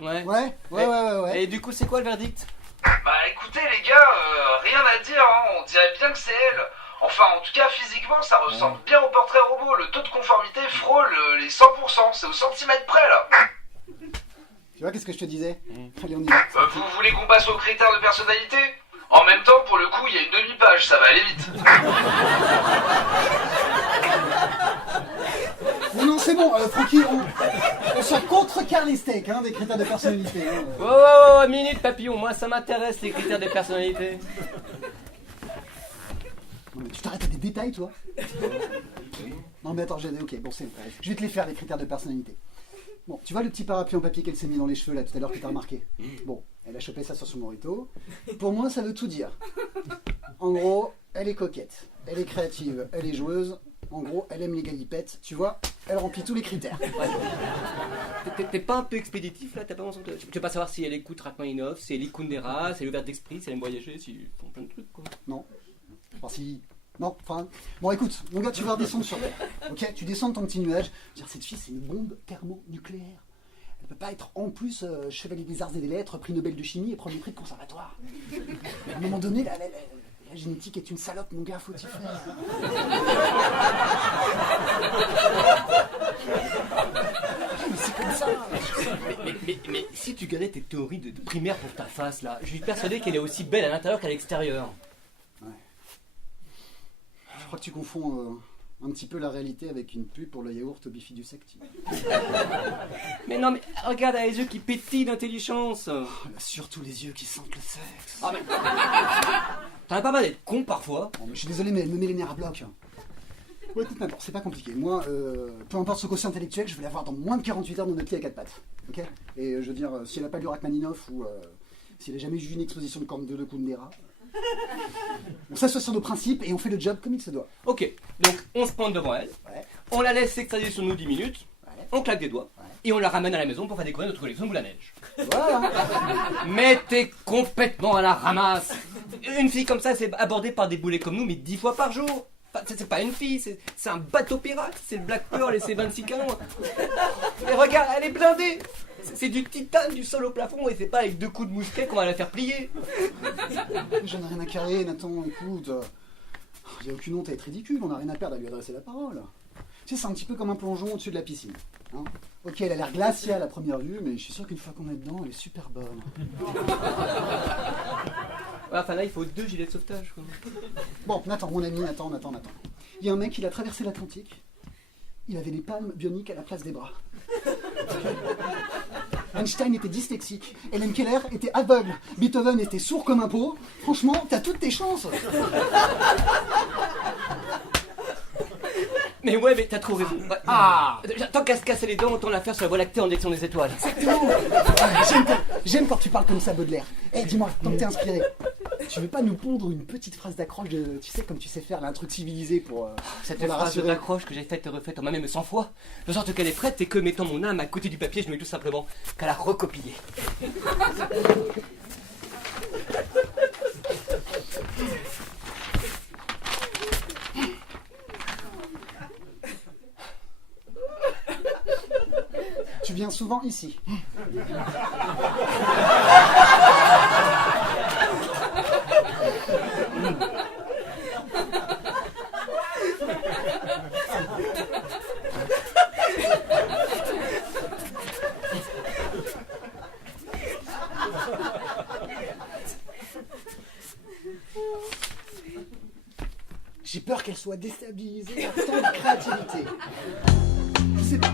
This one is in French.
Ouais. Et du coup, c'est quoi le verdict? Bah écoutez les gars, rien à dire, hein. On dirait bien que c'est elle. Enfin, en tout cas, physiquement, ça ressemble bien au portrait robot. Le taux de conformité frôle les 100%. C'est au centimètre près, là. Tu vois, qu'est-ce que je te disais? Allez, on y va. Vous voulez qu'on passe aux critères de personnalité? En même temps, pour le coup, il y a une demi-page, ça va aller vite. Non, c'est bon, Francky, on se contrecarre les steaks, hein, des critères de personnalité. Hein. Oh, minute papillon, moi ça m'intéresse les critères de personnalité. Non, mais tu t'arrêtes à des détails, toi? Non, mais attends, ok, bon, c'est vrai. Je vais te les faire, les critères de personnalité. Bon, tu vois le petit parapluie en papier qu'elle s'est mis dans les cheveux, là, tout à l'heure, que t'as remarqué? Bon, elle a chopé ça sur son morito. Pour moi, ça veut tout dire. En gros, elle est coquette, elle est créative, elle est joueuse. En gros, elle aime les galipettes, tu vois, elle remplit tous les critères. T'es pas un peu expéditif là? T'as pas besoin de... Tu veux pas savoir si elle écoute Rachmaninoff, si elle écoute Kundera, si elle est ouverte d'esprit, si elle aime voyager, si ils font plein de trucs quoi. Non. Enfin, si... Non, enfin... Bon, écoute, mon gars, tu vas redescendre sur Terre. Ok, tu descends de ton petit nuage. Dire, cette fille, c'est une bombe thermonucléaire. Elle peut pas être en plus chevalier des arts et des lettres, prix Nobel de chimie et premier prix de conservatoire. À un moment donné, la génétique est une salope, mon gars, faut y faire. Mais c'est comme ça. Mais si tu gardais tes théories de primaire pour ta face là, je suis persuadé qu'elle est aussi belle à l'intérieur qu'à l'extérieur. Ouais. Je crois que tu confonds un petit peu la réalité avec une pub pour le yaourt au bifidusecti. Mais non, mais regarde, elle a les yeux qui pétillent d'intelligence. Elle a surtout les yeux qui sentent le sexe. Ah mais... T'en as pas mal d'être con parfois. Bon, mais je suis désolé, mais elle me met les nerfs à bloc. Ouais, écoute, n'importe, c'est pas compliqué. Moi, peu importe ce quotient intellectuel, je vais l'avoir dans moins de 48 heures dans notre lit à 4 pattes. Ok? Et je veux dire, si elle a pas lu Rachmaninoff ou si elle a jamais vu une exposition de Kundera, on s'assoit sur nos principes et on fait le job comme il se doit. Ok, donc on se pointe devant elle, Ouais. on la laisse s'extrader sur nous 10 minutes, Ouais. on claque des doigts, et on la ramène à la maison pour faire découvrir notre collection de boules à neige. Voilà. Mais t'es complètement à la ramasse. Une fille comme ça, c'est abordée par des boulets comme nous, mais 10 fois par jour. Enfin, c'est pas une fille, c'est un bateau pirate, c'est le Black Pearl et ses 26 canons. Et regarde, elle est blindée. C'est du titane, du sol au plafond, et c'est pas avec 2 coups de mousquet qu'on va la faire plier. J'en ai rien à carrer, Nathan, écoute. Il n'y a aucune honte à être ridicule, on n'a rien à perdre à lui adresser la parole. Tu sais, c'est un petit peu comme un plongeon au-dessus de la piscine. Hein, ok, elle a l'air glaciale à première vue, mais je suis sûr qu'une fois qu'on est dedans, elle est super bonne. Ouais, enfin là, il faut 2 gilets de sauvetage, quoi. Bon, Nathan, mon ami, Nathan. Il y a un mec, il a traversé l'Atlantique. Il avait des palmes bioniques à la place des bras. Einstein était dyslexique. Hélène Keller était aveugle. Beethoven était sourd comme un pot. Franchement, t'as toutes tes chances. Mais ouais, mais t'as trop raison. Ouais. Ah, tant qu'à se casser les dents, autant la faire sur la Voie lactée en direction des étoiles. J'aime quand tu parles comme ça, Baudelaire. Eh, dis-moi, tant que t'es inspiré, tu veux pas nous pondre une petite phrase d'accroche de, tu sais, comme tu sais faire, là, un truc civilisé pour Cette pour la phrase rassurer. d'accroche que j'ai faite et refaite en moi-même 100 fois, de sorte qu'elle est prête et que, mettant mon âme à côté du papier, je ne mets tout simplement qu'à la recopier. Tu viens souvent ici. J'ai peur qu'elle soit déstabilisée par tant de créativité. Je sais pas.